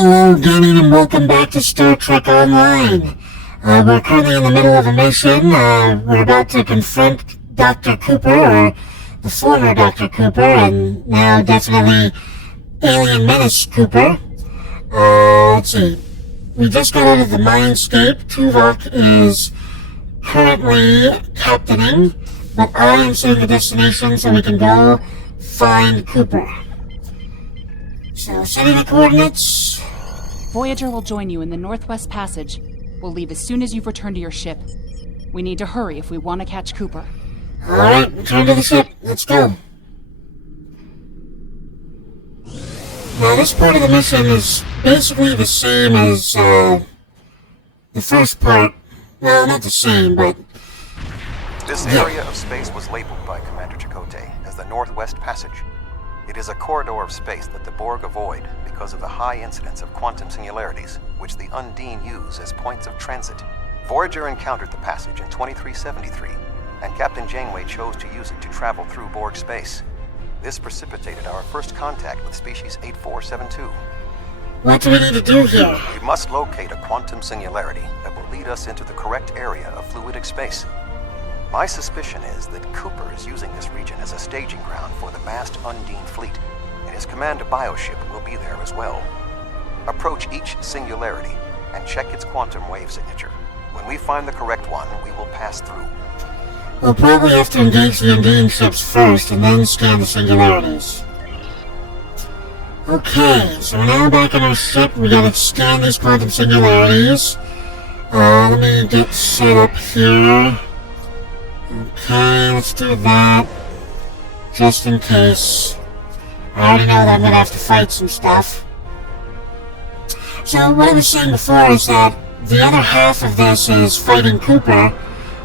Hello again and welcome back to Star Trek Online. We're currently in the middle of a mission. We're about to confront Dr. Cooper, or the former Dr. Cooper, and now definitely Alien Menace Cooper. Let's see. We just got out of the Mindscape. Tuvok is currently captaining, but I am setting the destination so we can go find Cooper. So, setting the coordinates. Voyager will join you in the Northwest Passage. We'll leave as soon as you've returned to your ship. We need to hurry if we want to catch Cooper. Alright, return to the ship. Let's go. Now, this part of the mission is basically the same as, the first part. Well, not the same, but... This area of space was labeled by Commander Chakotay as the Northwest Passage. It is a corridor of space that the Borg avoid because of the high incidence of quantum singularities, which the Undine use as points of transit. Voyager encountered the passage in 2373, and Captain Janeway chose to use it to travel through Borg space. This precipitated our first contact with species 8472. What do we need to do here? We must locate a quantum singularity that will lead us into the correct area of fluidic space. My suspicion is that Cooper is using this region as a staging ground for the massed Undine fleet, and his command bioship will be there as well. Approach each singularity and check its quantum wave signature. When we find the correct one, we will pass through. We'll probably have to engage the Undine ships first and then scan the singularities. Okay, so we're now back in our ship. We gotta scan these quantum singularities. Let me get set up here. Okay, let's do that. Just in case. I already know that I'm gonna have to fight some stuff. So, what I was saying before is that the other half of this is fighting Cooper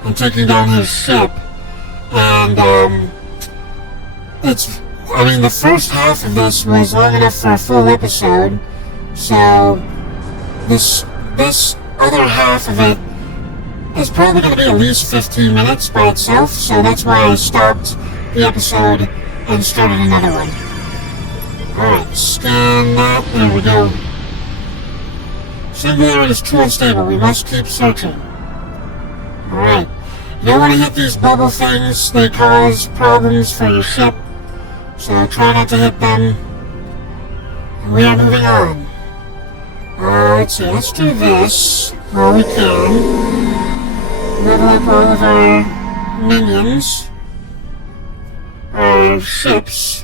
and taking down his ship. And, the first half of this was long enough for a full episode. So, this other half of it is probably going to be at least 15 minutes by itself, so that's why I stopped the episode and started another one. Alright, scan that. There we go. Singularity is too unstable. We must keep searching. Alright. You don't want to hit these bubble things. They cause problems for your ship, so try not to hit them. And we are moving on. Let's see. Let's do this while we can. Level up all of our minions. Our ships.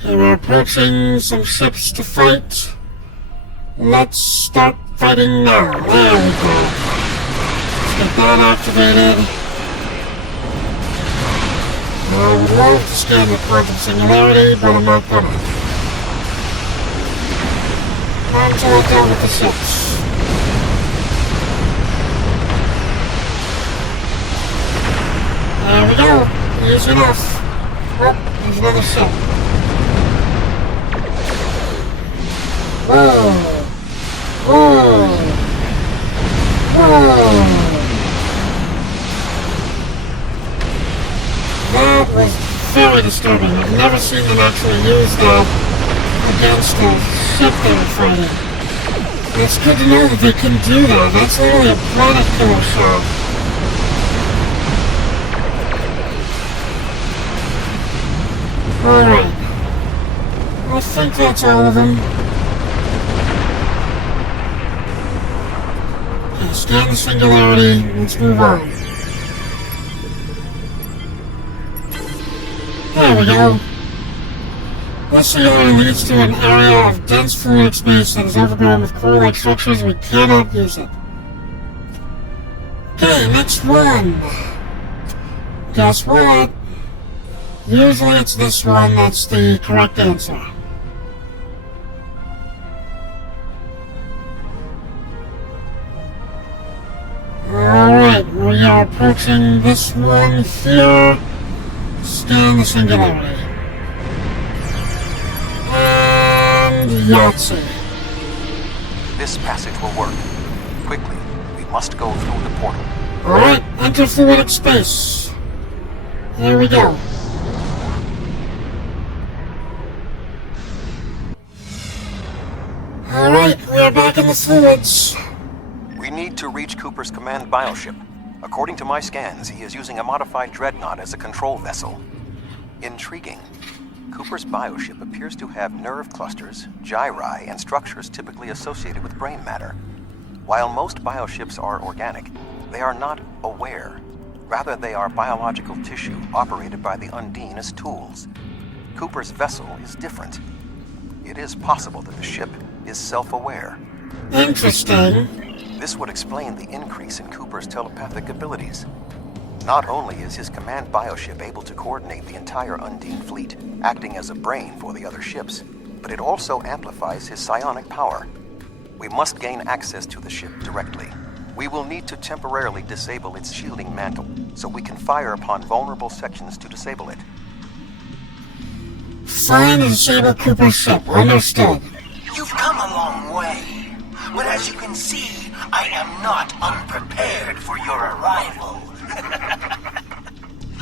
Okay, we're approaching some ships to fight. Let's start fighting now. There we go. Let's get that activated. I would love to scan the quantum singularity, but I'm not gonna. Not until I'm done with the ships. There we go. Easy enough. Oh, there's another ship. Whoa. Whoa. Whoa. That was very disturbing. I've never seen them actually use that against a ship they were fighting. And it's good to know that they can do that. That's literally a planet killer shot. Alright. I think that's all of them. Okay, scan the singularity. Let's move on. There we go. This singularity leads to an area of dense fluidic space that is overgrown with core-like structures. We cannot use it. Okay, next one. Guess what? Usually it's this one that's the correct answer. Alright, we are approaching this one here. Scan the singularity. And Yahtzee. This passage will work. Quickly, we must go through the portal. Alright, enter fluidic space. Here we go. are back in the fluids. We need to reach Cooper's command bioship. According to my scans, he is using a modified dreadnought as a control vessel. Intriguing. Cooper's bioship appears to have nerve clusters, gyri, and structures typically associated with brain matter. While most bioships are organic, they are not aware. Rather, they are biological tissue operated by the Undine as tools. Cooper's vessel is different. It is possible that the ship is self-aware. Interesting. This would explain the increase in Cooper's telepathic abilities. Not only is his command bioship able to coordinate the entire Undine fleet, acting as a brain for the other ships, but it also amplifies his psionic power. We must gain access to the ship directly. We will need to temporarily disable its shielding mantle, so we can fire upon vulnerable sections to disable it. Find and disable Cooper's ship. Understood. You've come a long way, but as you can see, I am not unprepared for your arrival.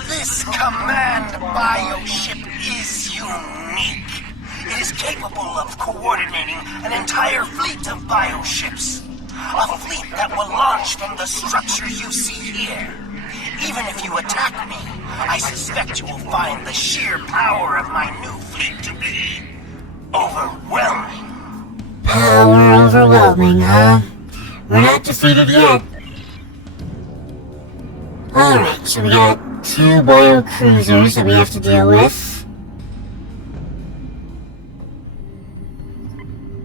This command bioship is unique. It is capable of coordinating an entire fleet of bioships. A fleet that will launch from the structure you see here. Even if you attack me, I suspect you will find the sheer power of my new fleet to be overwhelming. Power overwhelming, huh? We're not defeated yet. Alright, so we got 2 bio cruisers that we have to deal with.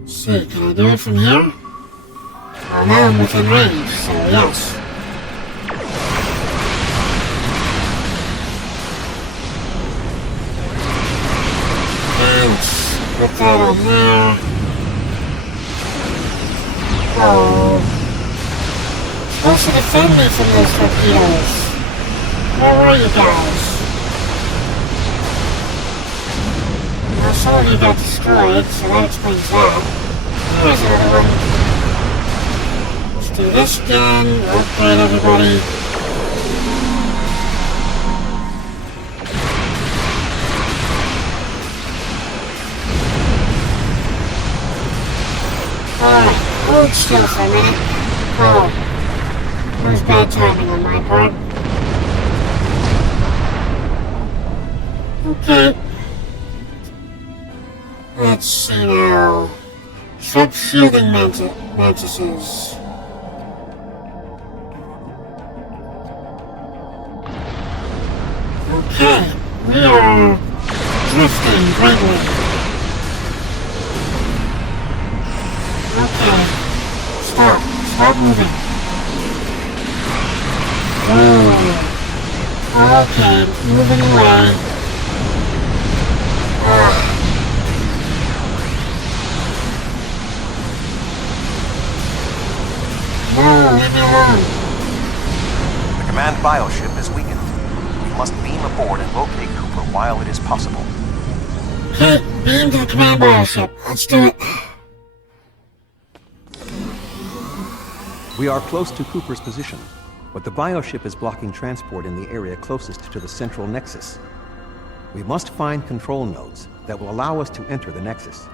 Let's see, can I do it from here? Oh, now I'm within range, so yes. And let's put that on there. Oh. Supposed to defend me from those torpedoes. Where were you guys? Well, some of you got destroyed, so that explains that. Here's another one. Let's do this again. We'll upgrade everybody. Alright, hold still for a minute. Oh. That was bad timing on my part. Okay. Let's see now. Sub-shielding mantises. Okay. We are drifting greatly. Okay. Stop moving. Whoa. Okay, moving away. No, leave me alone. The command bioship is weakened. We must beam aboard and locate Cooper while it is possible. Okay, beam to the command bioship. Let's do it. We are close to Cooper's position, but the bioship is blocking transport in the area closest to the central nexus. We must find control nodes that will allow us to enter the nexus.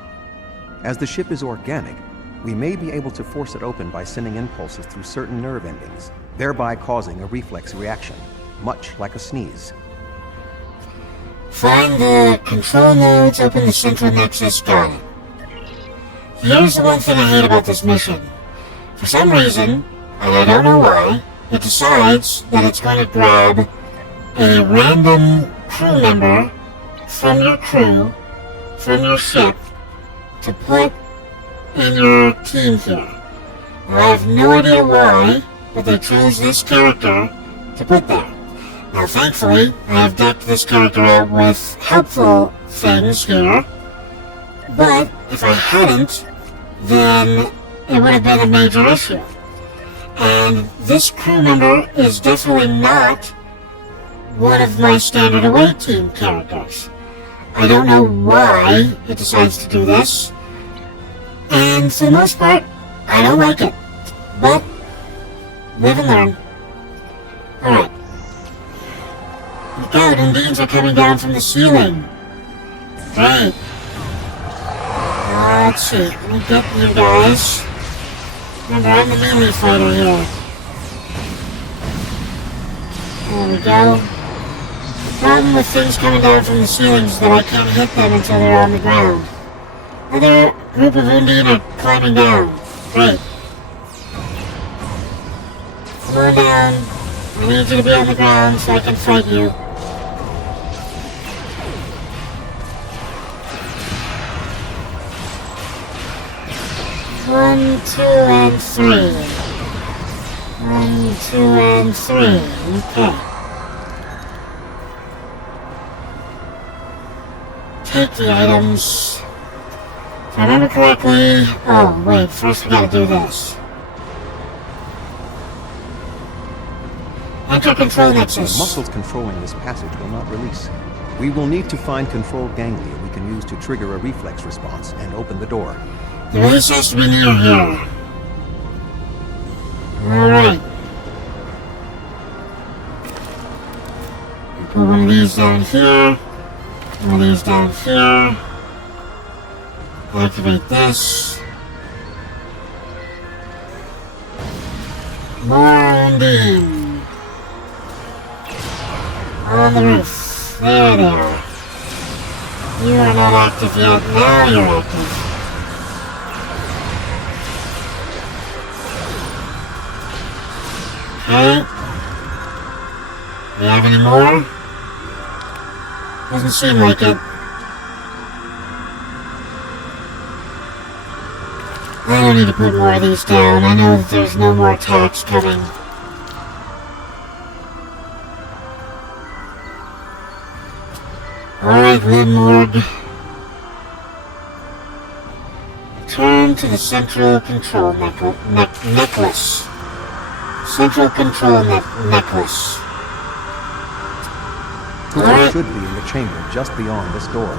As the ship is organic, we may be able to force it open by sending impulses through certain nerve endings, thereby causing a reflex reaction, much like a sneeze. Find the control nodes, open the central nexus, got it. Here's the one thing I hate about this mission. For some reason, and I don't know why, it decides that it's going to grab a random crew member from your crew, from your ship, to put in your team here. Now, I have no idea why, but they chose this character to put there. Now, thankfully, I have decked this character out with helpful things here, but if I hadn't, then it would have been a major issue. And this crew member is definitely not one of my standard away team characters. I don't know why it decides to do this, and for the most part, I don't like it. But, live and learn. Alright. Look out, Undines are coming down from the ceiling. Great. Let's see, let me get you guys. Remember, I'm the melee fighter here. There we go. The problem with things coming down from the ceilings is that I can't hit them until they're on the ground. Another group of Undine are climbing down. Great. Come on down. I need you to be on the ground so I can fight you. One, two, and three. 1, 2, and 3. Okay. Take the items. If I remember correctly... Oh, wait. First we gotta do this. Enter control The nexus. muscles controlling this passage will not release. We will need to find control ganglia we can use to trigger a reflex response and open the door. The release has to be near here. Alright. Put one of these down here. One of these down here. Activate this. More Undine. On the roof. There they are. You are not active yet. Now you're active. Okay. Do we have any more? Doesn't seem like it. I don't need to put more of these down. I know that there's no more attacks coming. Alright, Limorg. Turn to the central control necklace. Central control necklace. It should be in the chamber just beyond this door.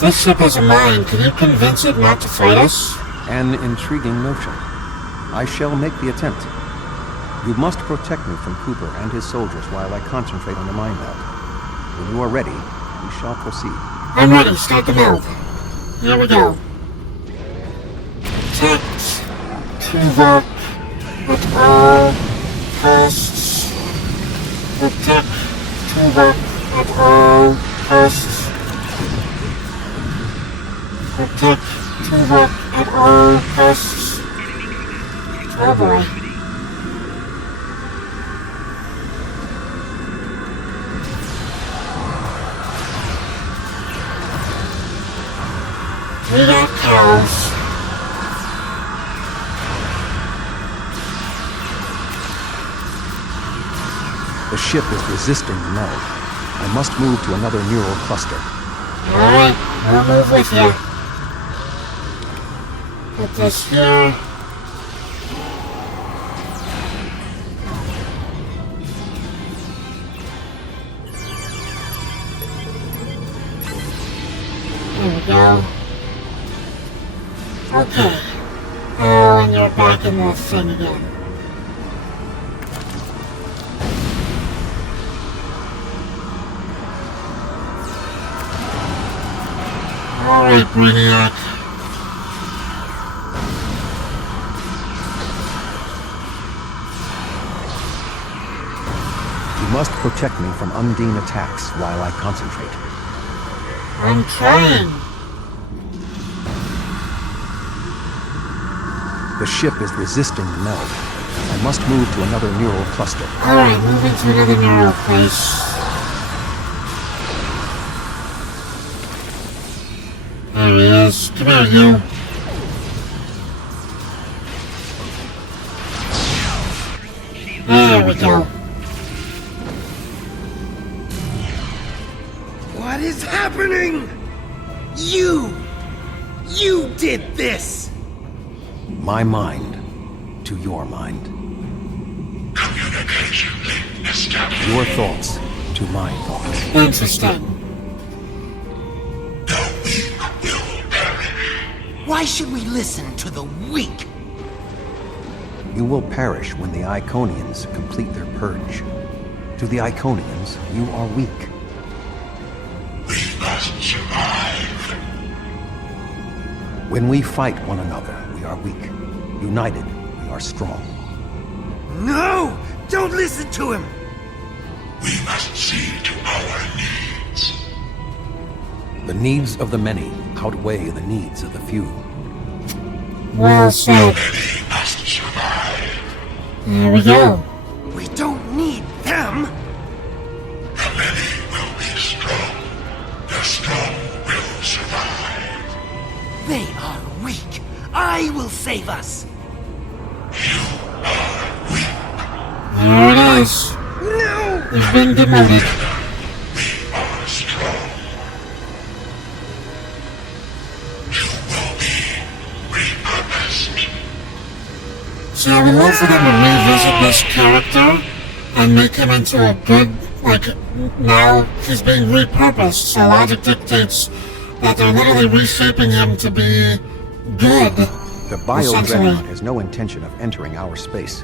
This ship has a mind. Can you convince it not to fight us? An intriguing notion. I shall make the attempt. You must protect me from Cooper and his soldiers while I concentrate on the mine belt. When you are ready, we shall proceed. I'm ready. Start the meld. Here we go. Protect Tuvok at all costs. Protect Tuvok at all costs. Protect Tuvok at all costs. Oh boy. We got cows. The ship is resisting the meld. I must move to another neural cluster. Alright, I'll move with you. Put this here. There we go. Okay. Oh, and you're back in the thing again. Alright, Brainiac. You must protect me from Undine attacks while I concentrate. I'm trying. The ship is resisting the meld. I must move to another neural cluster. Alright, move into another neural place. There he is. Come here, you. There we go. What is happening? You did this! My mind to your mind. Communication established. Your thoughts to my thoughts. Interesting. The weak will perish. Why should we listen to the weak? You will perish when the Iconians complete their purge. To the Iconians, you are weak. We must survive. When we fight one another, we are weak. United, we are strong. No! Don't listen to him! We must see to our needs. The needs of the many outweigh the needs of the few. Well said. Many must survive. There we go. We don't need them! The many will be strong. The strong will survive. They are weak. I will save us! There it is. No! He's been demoted. We are strong. You will be repurposed. See, I would love for them to revisit this character and make him into a good, like, now he's being repurposed, so logic dictates that they're literally reshaping him to be good. The Bio Essentially. Dreadnought has no intention of entering our space.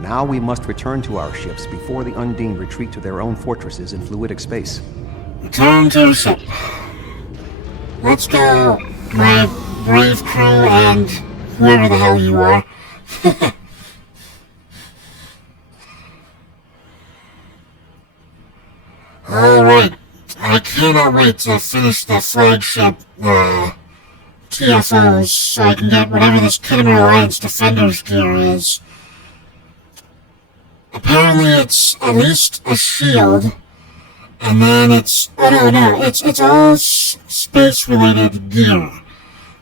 Now we must return to our ships before the Undine retreat to their own fortresses in fluidic space. Return to the ship. Let's go, my brave crew and whoever the hell you are. Alright, I cannot wait to finish the flagship TFOs so I can get whatever this Kittimer Alliance Defenders gear is. Apparently it's at least a shield, and then it's, oh no, it's all space-related gear.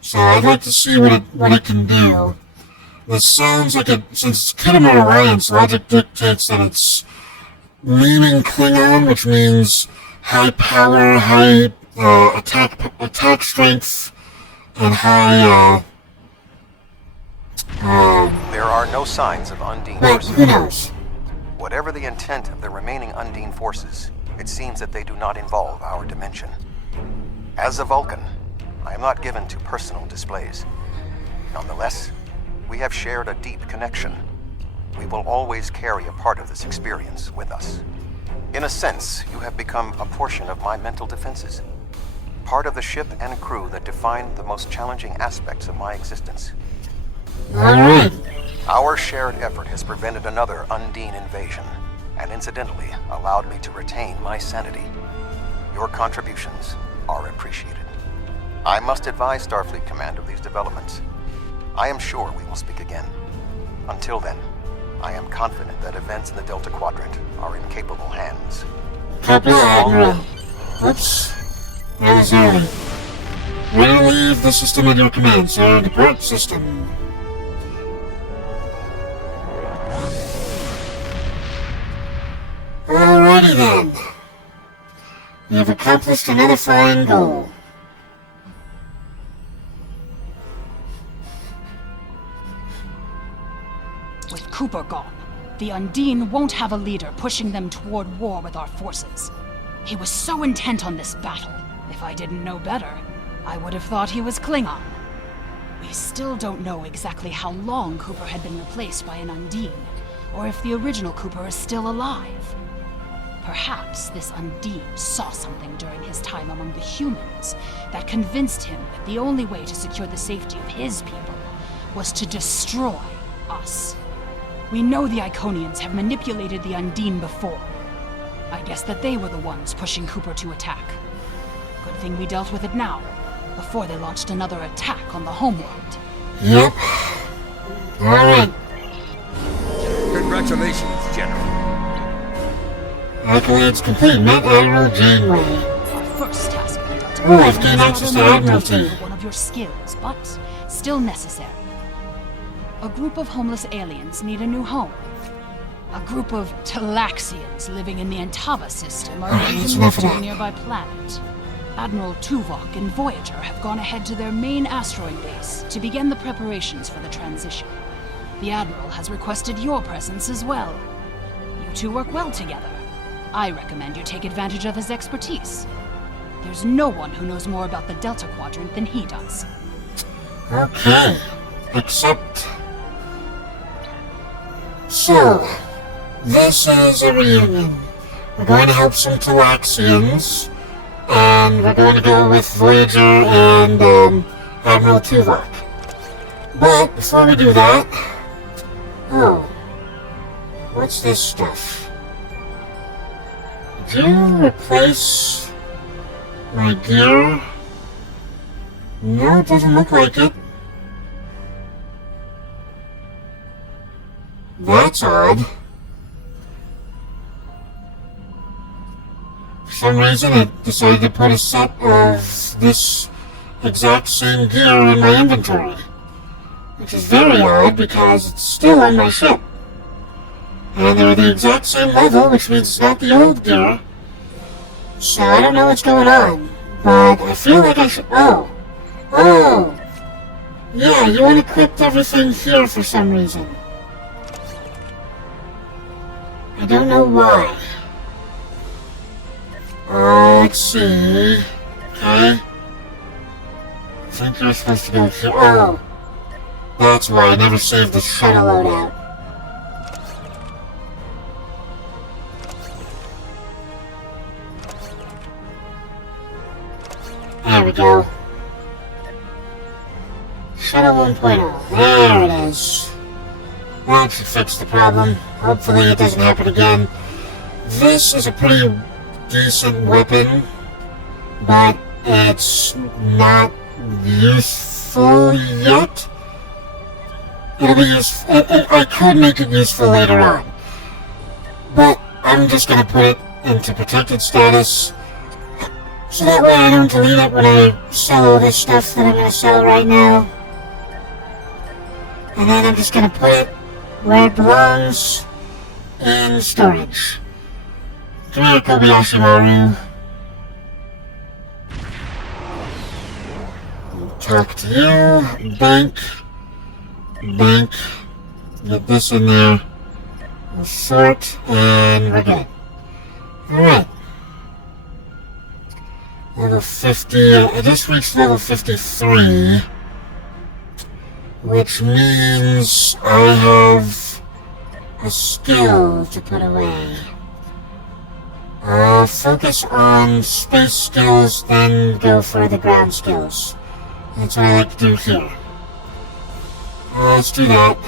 So I'd like to see what it can do. This sounds like since it's Kittimer Alliance, logic dictates that it's leaning Klingon, which means high power, high attack strength, and high, There are no signs of Undine but forces. who knows? Whatever the intent of the remaining Undine forces, it seems that they do not involve our dimension. As a Vulcan, I am not given to personal displays. Nonetheless, we have shared a deep connection. We will always carry a part of this experience with us. In a sense, you have become a portion of my mental defenses. Part of the ship and crew that define the most challenging aspects of my existence. Alright. Our shared effort has prevented another Undine invasion, and incidentally allowed me to retain my sanity. Your contributions are appreciated. I must advise Starfleet Command of these developments. I am sure we will speak again. Until then, I am confident that events in the Delta Quadrant are in capable hands. Copy, Admiral. Oops. That was early. Ready to leave the system at your command, sir. Depart system. Alrighty then. We have accomplished another fine goal. With Cooper gone, the Undine won't have a leader pushing them toward war with our forces. He was so intent on this battle. If I didn't know better, I would have thought he was Klingon. We still don't know exactly how long Cooper had been replaced by an Undine, or if the original Cooper is still alive. Perhaps this Undine saw something during his time among the humans that convinced him that the only way to secure the safety of his people was to destroy us. We know the Iconians have manipulated the Undine before. I guess that they were the ones pushing Cooper to attack. Good thing we dealt with it now, before they launched another attack on the homeworld. Yep. Alright. Congratulations, General. Accolades complete. Met Admiral Janeway. Our first task, Doctor. Oh, I've gained access to Admiralty. One of your skills, but still necessary. A group of homeless aliens need a new home. A group of Talaxians living in the Antava system are ready that's to enough move of to a that. nearby planet. Admiral Tuvok and Voyager have gone ahead to their main asteroid base to begin the preparations for the transition. The Admiral has requested your presence as well. You two work well together. I recommend you take advantage of his expertise. There's no one who knows more about the Delta Quadrant than he does. Okay. Except... So, this is a reunion. We're going to help some Talaxians, and we're going to go with Voyager and Admiral Tuvok. But before we do that, Oh. What's this stuff? Did you replace my gear? No, it doesn't look like it. That's odd. For some reason, it decided to put a set of this exact same gear in my inventory. Which is very odd because it's still on my ship. And they're the exact same level, which means it's not the old gear. So I don't know what's going on. But I feel like I should... Oh! Yeah, you unequipped everything here for some reason. I don't know why. Let's see... Okay. I think you're supposed to go here. Oh! That's why I never saved the shuttle loadout. There we go. Shuttle 1.0. There it is. That should fix the problem. Hopefully it doesn't happen again. This is a pretty decent weapon, but it's not useful yet. It'll be useful. I could make it useful later on. But I'm just gonna put it into protected status. So that way I don't delete it when I sell all this stuff that I'm going to sell right now. And then I'm just going to put it where it belongs, in storage. Come here, Kobayashi Maru. Talk to you. Bank. Get this in there. We'll sort, and we're good. Alright. Level 50, I just reached level 53, which means I have a skill to put away. Focus on space skills, then go for the ground skills. That's what I like to do here. Let's do that.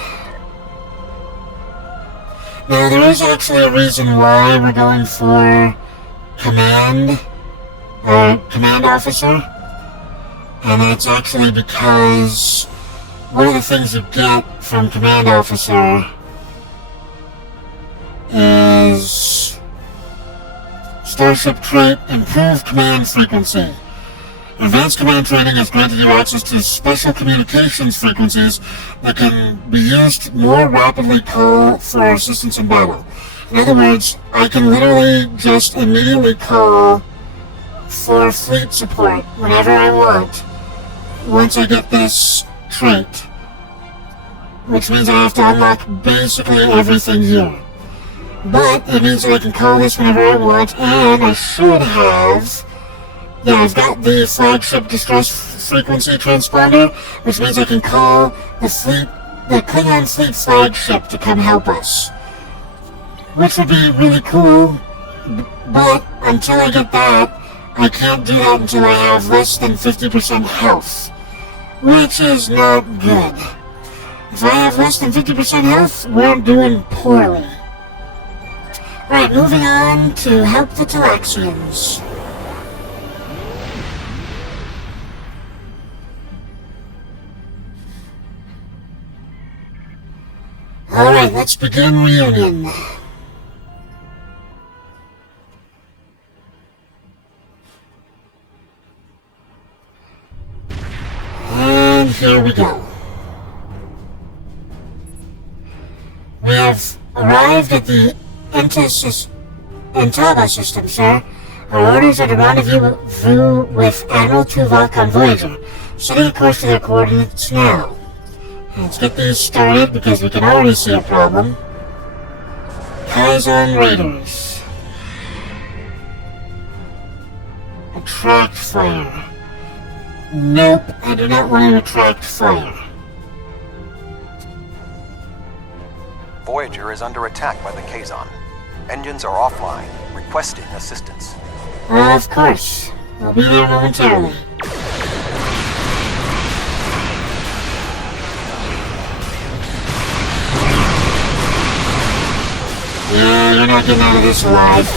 Now, there is actually a reason why we're going for command officer, and that's actually because one of the things you get from command officer is starship trait improved command frequency. Advanced command training has granted you access to special communications frequencies that can be used to more rapidly call for assistance in battle. In other words, I can literally just immediately call for fleet support whenever I want, once I get this trait. Which means I have to unlock basically everything here. But it means that I can call this whenever I want, and I should have... Yeah, I've got the flagship distress frequency transponder, which means I can call the Klingon fleet flagship to come help us. Which would be really cool, but until I get that, I can't do that until I have less than 50% health, which is not good. If I have less than 50% health, we're doing poorly. Alright, moving on to help the Talaxians. Alright, let's begin reunion. And here we go. We have arrived at the Entaba system, sir. Our orders are to rendezvous with Admiral Tuvok on Voyager. Setting a course to their coordinates now. Let's get these started because we can already see a problem. Kaizen Raiders. Attract fire. Nope, I do not want to attract fire. Voyager is under attack by the Kazon. Engines are offline, requesting assistance. Of course. We'll be there momentarily. you're not getting out of this alive.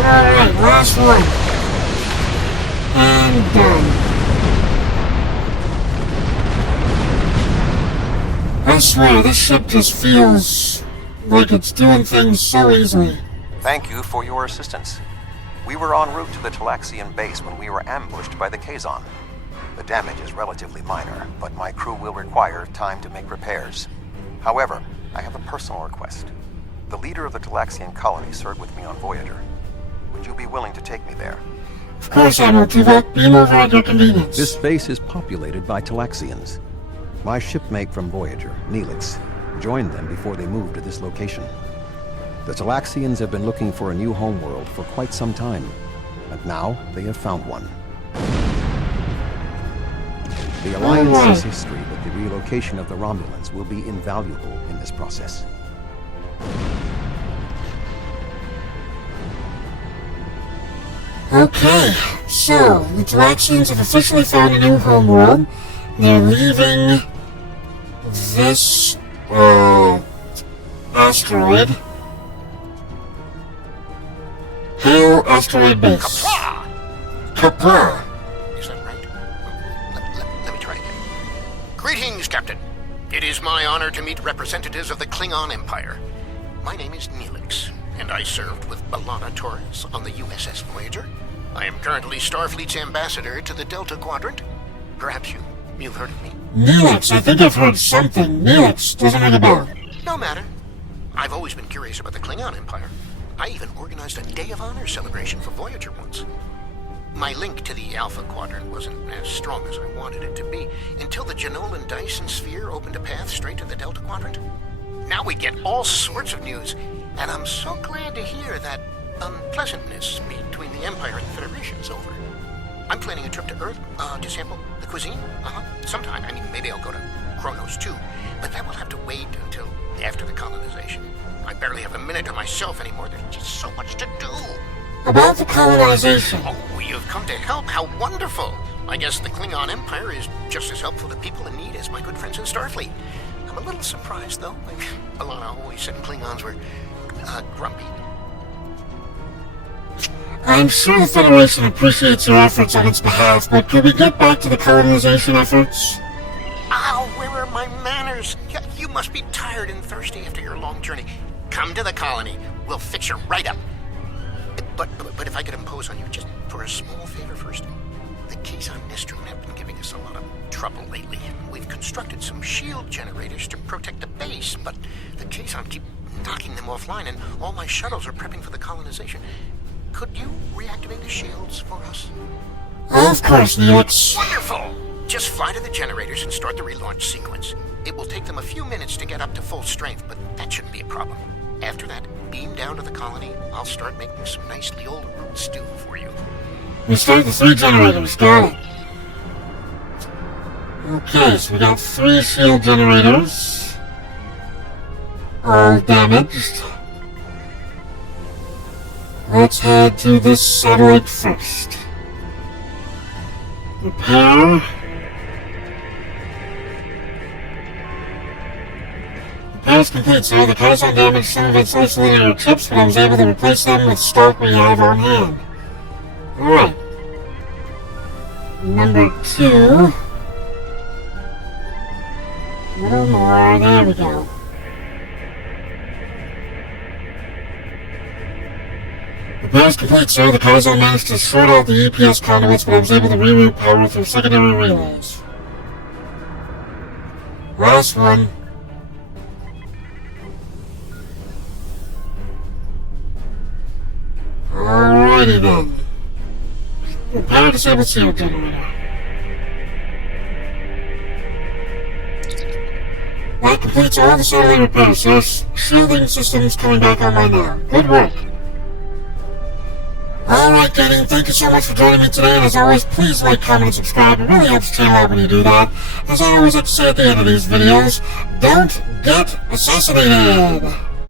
Alright, last one. And done. I swear, this ship just feels like it's doing things so easily. Thank you for your assistance. We were en route to the Talaxian base when we were ambushed by the Kazon. The damage is relatively minor, but my crew will require time to make repairs. However, I have a personal request. The leader of the Talaxian colony served with me on Voyager. Would you be willing to take me there? Of course, Admiral Tuvok. Beam over at your convenience. This base is populated by Talaxians. My shipmate from Voyager, Neelix, joined them before they moved to this location. The Talaxians have been looking for a new homeworld for quite some time, and now they have found one. The Alliance's history with the relocation of the Romulans will be invaluable in this process. Okay, so the Talaxians have officially found a new homeworld. They're leaving this asteroid. Hail Asteroid Base. Kapla! Is that right? Let me try again. Greetings, Captain. It is my honor to meet representatives of the Klingon Empire. My name is Neelix, and I served with B'Elanna Torres on the USS Voyager. I am currently Starfleet's ambassador to the Delta Quadrant. Perhaps you've heard of me. Neelix, I think I've heard something. Neelix doesn't ring a bell. No matter. I've always been curious about the Klingon Empire. I even organized a Day of Honor celebration for Voyager once. My link to the Alpha Quadrant wasn't as strong as I wanted it to be until the Janolan Dyson Sphere opened a path straight to the Delta Quadrant. Now we get all sorts of news, and I'm so glad to hear that unpleasantness between the Empire and the Federation is over. I'm planning a trip to Earth to sample the cuisine. Sometime. I mean, maybe I'll go to Kronos too, but that will have to wait until after the colonization. I barely have a minute to myself anymore. There's just so much to do. About the colonization. Oh, you've come to help. How wonderful. I guess the Klingon Empire is just as helpful to people in need as my good friends in Starfleet. I'm a little surprised, though. B'Elanna always said Klingons were grumpy. I'm sure the Federation appreciates your efforts on its behalf, but could we get back to the colonization efforts? Ow, where are my manners? You must be tired and thirsty after your long journey. Come to the colony. We'll fix you right up. But if I could impose on you just for a small favor first. The Kazon Nestron have been giving us a lot of trouble lately. We've constructed some shield generators to protect the base, but the Kazon keep knocking them offline, and all my shuttles are prepping for the colonization. Could you reactivate the shields for us? Of course, Neelix. Wonderful! Just fly to the generators and start the relaunch sequence. It will take them a few minutes to get up to full strength, but that shouldn't be a problem. After that, beam down to the colony. I'll start making some nicely old root stew for you. Restart the 3 generators. Got it. Okay, so we got 3 shield generators. All damaged. Let's head to this satellite first. Repair. Repair is complete, sir. The Kazon damaged some of its isolator chips, but I was able to replace them with stock we have on hand. Alright. Number 2. A little more. There we go. Repair is complete, sir. The Kazon managed to sort out the EPS conduits, but I was able to reroute power through secondary relays. Last one. Alrighty then. Repair disabled shield generator. That completes all the satellite repairs, sir. Shielding systems coming back online now. Good work. Alright, Gaming, thank you so much for joining me today, and as always, please like, comment, and subscribe. It really helps the channel out when you do that. As I always like to say at the end of these videos, don't get assassinated!